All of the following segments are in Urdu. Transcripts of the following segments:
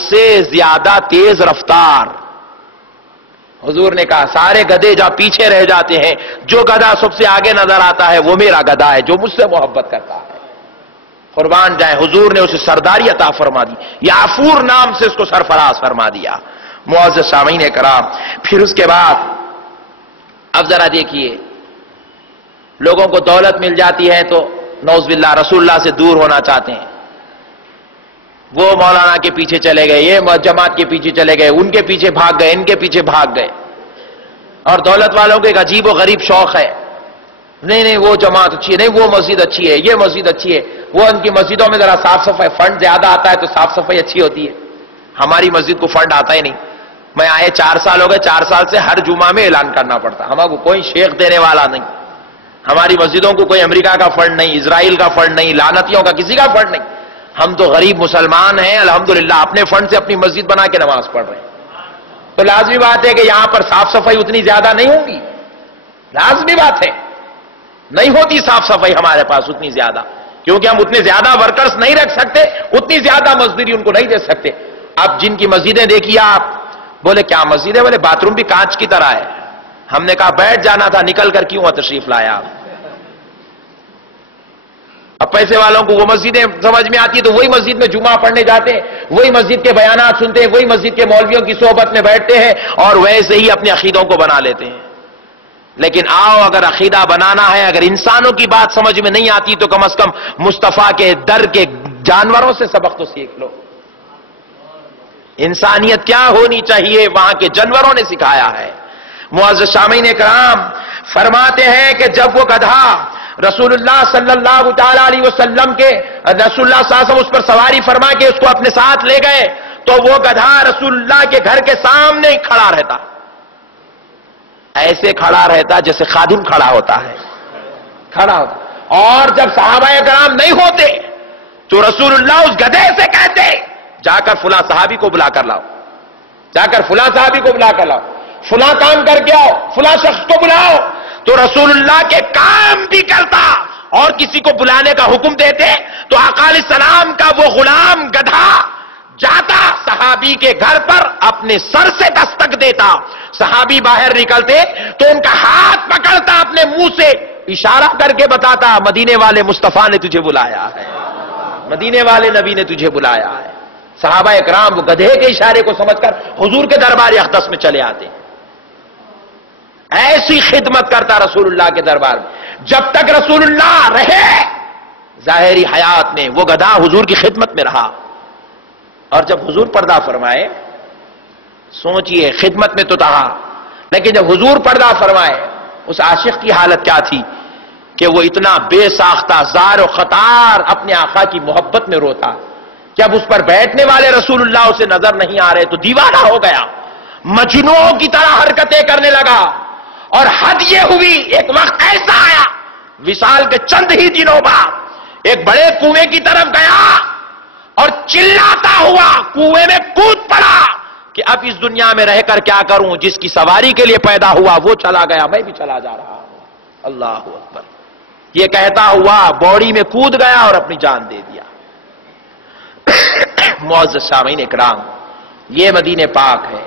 سے زیادہ تیز رفتار. حضور نے کہا سارے گدھے جا پیچھے رہ جاتے ہیں، جو گدھا سب سے آگے نظر آتا ہے وہ میرا گدھا ہے، جو مجھ سے محبت کرتا ہے. قربان جائیں، حضور نے اسے سرداری عطا فرما دی، یافور نام سے اس کو سرفراز فرما دیا. معزز سامعین کرام، پھر اس کے بعد اب ذرا دیکھیے، لوگوں کو دولت مل جاتی ہے تو نعوذ باللہ رسول اللہ سے دور ہونا چاہتے ہیں. وہ مولانا کے پیچھے چلے گئے، یہ جماعت کے پیچھے چلے گئے، ان کے پیچھے بھاگ گئے، ان کے پیچھے بھاگ گئے. اور دولت والوں کو ایک عجیب و غریب شوق ہے، نہیں وہ جماعت اچھی ہے، نہیں وہ مسجد اچھی ہے، یہ مسجد اچھی ہے. وہ ان کی مسجدوں میں ذرا صاف صفائی، فنڈ زیادہ آتا ہے تو صاف صفائی اچھی ہوتی ہے. ہماری مسجد کو فنڈ آتا ہی نہیں. میں آئے 4 سال ہو گئے، 4 سال سے ہر جمعہ میں اعلان کرنا پڑتا. ہمارے کو کوئی شیخ دینے والا نہیں، ہماری مسجدوں کو کوئی امریکہ کا فنڈ نہیں، اسرائیل کا فنڈ نہیں، لعنتیوں کا کسی کا فنڈ نہیں. ہم تو غریب مسلمان ہیں، الحمدللہ اپنے فنڈ سے اپنی مسجد بنا کے نماز پڑھ رہے ہیں. تو لازمی بات ہے کہ یہاں پر صاف صفائی اتنی زیادہ نہیں ہوگی، لازمی بات ہے نہیں ہوتی صاف صفائی ہمارے پاس اتنی زیادہ، کیونکہ ہم اتنے زیادہ ورکرز نہیں رکھ سکتے، اتنی زیادہ مزدوری ان کو نہیں دے سکتے. اب جن کی مسجدیں دیکھیے آپ، بولے کیا مسجد ہے؟ بولے باتھ روم بھی کانچ کی طرح ہے. ہم نے کہا بیٹھ جانا تھا، نکل کر کیوں تشریف لایا آپ؟ اب پیسے والوں کو وہ مسجدیں سمجھ میں آتی ہے تو وہی مسجد میں جمعہ پڑھنے جاتے ہیں، وہی مسجد کے بیانات سنتے ہیں، وہی مسجد کے مولویوں کی صحبت میں بیٹھتے ہیں اور ویسے ہی اپنے عقیدوں کو بنا لیتے ہیں. لیکن آؤ، اگر عقیدہ بنانا ہے، اگر انسانوں کی بات سمجھ میں نہیں آتی تو کم از کم مصطفیٰ کے در کے جانوروں سے سبق تو سیکھ لو. انسانیت کیا ہونی چاہیے وہاں کے جانوروں نے سکھایا ہے. معزز سامعین کرام، فرماتے ہیں کہ جب وہ گدھا رسول اللہ صلی اللہ تعالی علیہ وسلم کے رسول اللہ صلی اللہ علیہ وسلم اس پر سواری فرما کے اس کو اپنے ساتھ لے گئے تو وہ گدھا رسول اللہ کے گھر کے سامنے ہی کھڑا رہتا، ایسے کھڑا رہتا جیسے خادم کھڑا ہوتا ہے، کھڑا ہوتا. اور جب صحابہ کرام نہیں ہوتے تو رسول اللہ اس گدھے سے کہتے جا کر فلاں صحابی کو بلا کر لاؤ، جا کر فلاں صحابی کو بلا کر لاؤ، فلاں کام کر کے آؤ، فلاں شخص کو بلاؤ. تو رسول اللہ کے کام بھی کرتا اور کسی کو بلانے کا حکم دیتے تو آقا علیہ السلام کا وہ غلام گدھا جاتا صحابی کے گھر پر، اپنے سر سے دستک دیتا. صحابی باہر نکلتے تو ان کا ہاتھ پکڑتا، اپنے منہ سے اشارہ کر کے بتاتا مدینے والے مصطفیٰ نے تجھے بلایا ہے، مدینے والے نبی نے تجھے بلایا ہے. صحابہ اکرام وہ گدھے کے اشارے کو سمجھ کر حضور کے دربار اقدس میں چلے آتے. ایسی خدمت کرتا رسول اللہ کے دربار میں. جب تک رسول اللہ رہے ظاہری حیات میں وہ گدھا حضور کی خدمت میں رہا، اور جب حضور پردہ فرمائے، سوچئے خدمت میں تو رہا، لیکن جب حضور پردہ فرمائے اس عاشق کی حالت کیا تھی کہ وہ اتنا بے ساختہ زار و خطار اپنے آقا کی محبت میں روتا. جب اس پر بیٹھنے والے رسول اللہ اسے نظر نہیں آ رہے تو دیوانہ ہو گیا، مجنوں کی طرح حرکتیں کرنے لگا. اور حد یہ ہوئی، ایک وقت ایسا آیا وصال کے چند ہی دنوں بعد ایک بڑے کنویں کی طرف گیا اور چلاتا ہوا کنویں میں کود پڑا کہ اب اس دنیا میں رہ کر کیا کروں، جس کی سواری کے لیے پیدا ہوا وہ چلا گیا، میں بھی چلا جا رہا ہوں. اللہ اکبر. یہ کہتا ہوا بوڑی میں کود گیا اور اپنی جان دے دیا. معزز سامعین اکرام، یہ مدینہ پاک ہے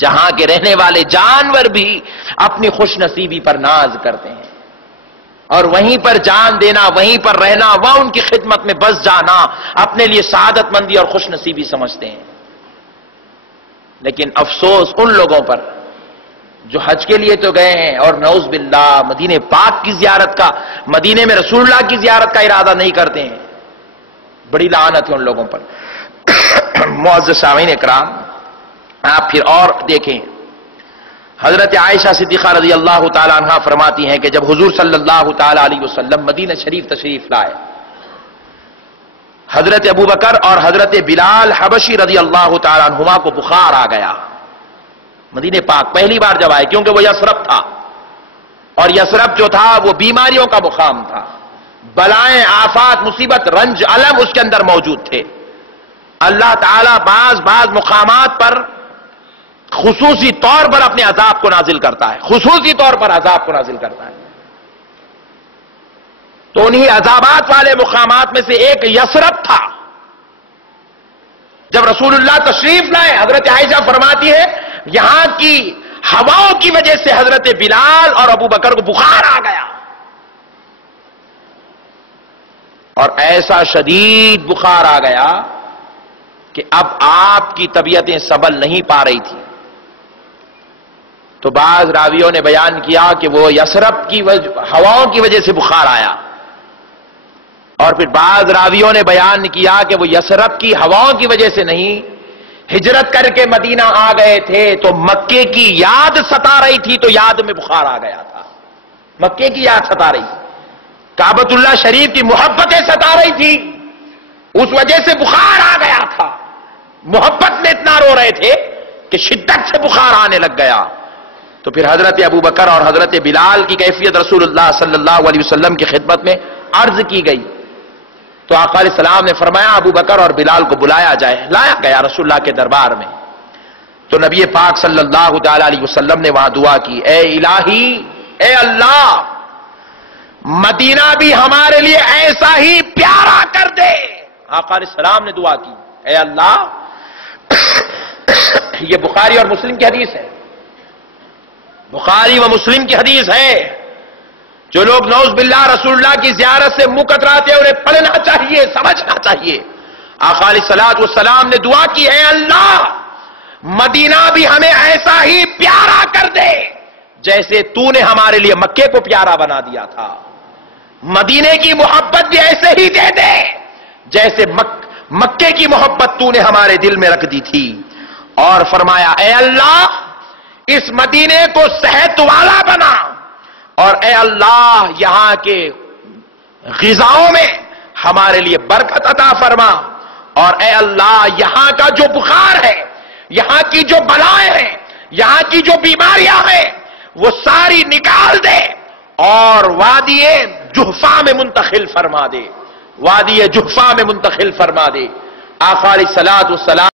جہاں کے رہنے والے جانور بھی اپنی خوش نصیبی پر ناز کرتے ہیں اور وہیں پر جان دینا، وہیں پر رہنا، وہاں ان کی خدمت میں بس جانا اپنے لیے سعادت مندی اور خوش نصیبی سمجھتے ہیں. لیکن افسوس ان لوگوں پر جو حج کے لیے تو گئے ہیں اور نعوذ باللہ مدینہ پاک کی زیارت کا، مدینے میں رسول اللہ کی زیارت کا ارادہ نہیں کرتے ہیں. بڑی لعنت ہے ان لوگوں پر. معزز سامعین اکرام، آپ پھر اور دیکھیں، حضرت عائشہ صدیقہ رضی اللہ تعالی عنہ فرماتی ہیں کہ جب حضور صلی اللہ تعالی علیہ وسلم مدینہ شریف تشریف لائے، حضرت ابوبکر اور حضرت بلال حبشی رضی اللہ تعالی عنہما کو بخار آ گیا. مدینہ پاک پہلی بار جب آئے، کیونکہ وہ یثرب تھا اور یثرب جو تھا وہ بیماریوں کا مقام تھا، بلائیں، آفات، مصیبت، رنج، علم اس کے اندر موجود تھے. اللہ تعالیٰ بعض مقامات پر خصوصی طور پر اپنے عذاب کو نازل کرتا ہے، خصوصی طور پر عذاب کو نازل کرتا ہے. تو انہی عذابات والے مقامات میں سے ایک یثرب تھا. جب رسول اللہ تشریف لائے، حضرت عائشہ فرماتی ہے یہاں کی ہواؤں کی وجہ سے حضرت بلال اور ابو بکر کو بخار آ گیا، اور ایسا شدید بخار آ گیا کہ اب آپ کی طبیعتیں سنبھل نہیں پا رہی تھی۔ تو بعض راویوں نے بیان کیا کہ وہ یثرب کی ہواؤں کی وجہ سے بخار آیا، اور پھر بعض راویوں نے بیان کیا کہ وہ یثرب کی ہواؤں کی وجہ سے نہیں، ہجرت کر کے مدینہ آ گئے تھے تو مکے کی یاد ستا رہی تھی تو یاد میں بخار آ گیا تھا، مکے کی یاد ستا رہی تھی، کعبۃ اللہ شریف کی محبتیں ستا رہی تھی، اس وجہ سے بخار آ گیا تھا، محبت میں اتنا رو رہے تھے کہ شدت سے بخار آنے لگ گیا۔ تو پھر حضرت ابو بکر اور حضرت بلال کی کیفیت رسول اللہ صلی اللہ علیہ وسلم کی خدمت میں عرض کی گئی، تو آقا علیہ السلام نے فرمایا ابو بکر اور بلال کو بلایا جائے، لایا گیا رسول اللہ کے دربار میں۔ تو نبی پاک صلی اللہ تعالی علیہ وسلم نے وہاں دعا کی، اے الہی، اے اللہ، مدینہ بھی ہمارے لیے ایسا ہی پیارا کر دے۔ آقا علیہ السلام نے دعا کی، اے اللہ، یہ بخاری اور مسلم کی حدیث ہے، بخاری و مسلم کی حدیث ہے، جو لوگ نعوذ باللہ رسول اللہ کی زیارت سے منہ کتراتے ہیں انہیں پڑھنا چاہیے، سمجھنا چاہیے۔ آقا علیہ الصلوۃ والسلام نے دعا کی، اے اللہ، مدینہ بھی ہمیں ایسا ہی پیارا کر دے جیسے تو نے ہمارے لیے مکے کو پیارا بنا دیا تھا، مدینے کی محبت بھی ایسے ہی دے دے جیسے مکے کی محبت تو نے ہمارے دل میں رکھ دی تھی۔ اور فرمایا، اے اللہ، اس مدینے کو صحت والا بنا، اور اے اللہ، یہاں کے غذاؤں میں ہمارے لیے برکت عطا فرما، اور اے اللہ، یہاں کا جو بخار ہے، یہاں کی جو بلائیں ہیں، یہاں کی جو بیماریاں ہیں، وہ ساری نکال دے اور وادی جحفہ میں منتقل فرما دے، وادی جحفہ میں منتقل فرما دے۔ آقا علیہ الصلوۃ والسلام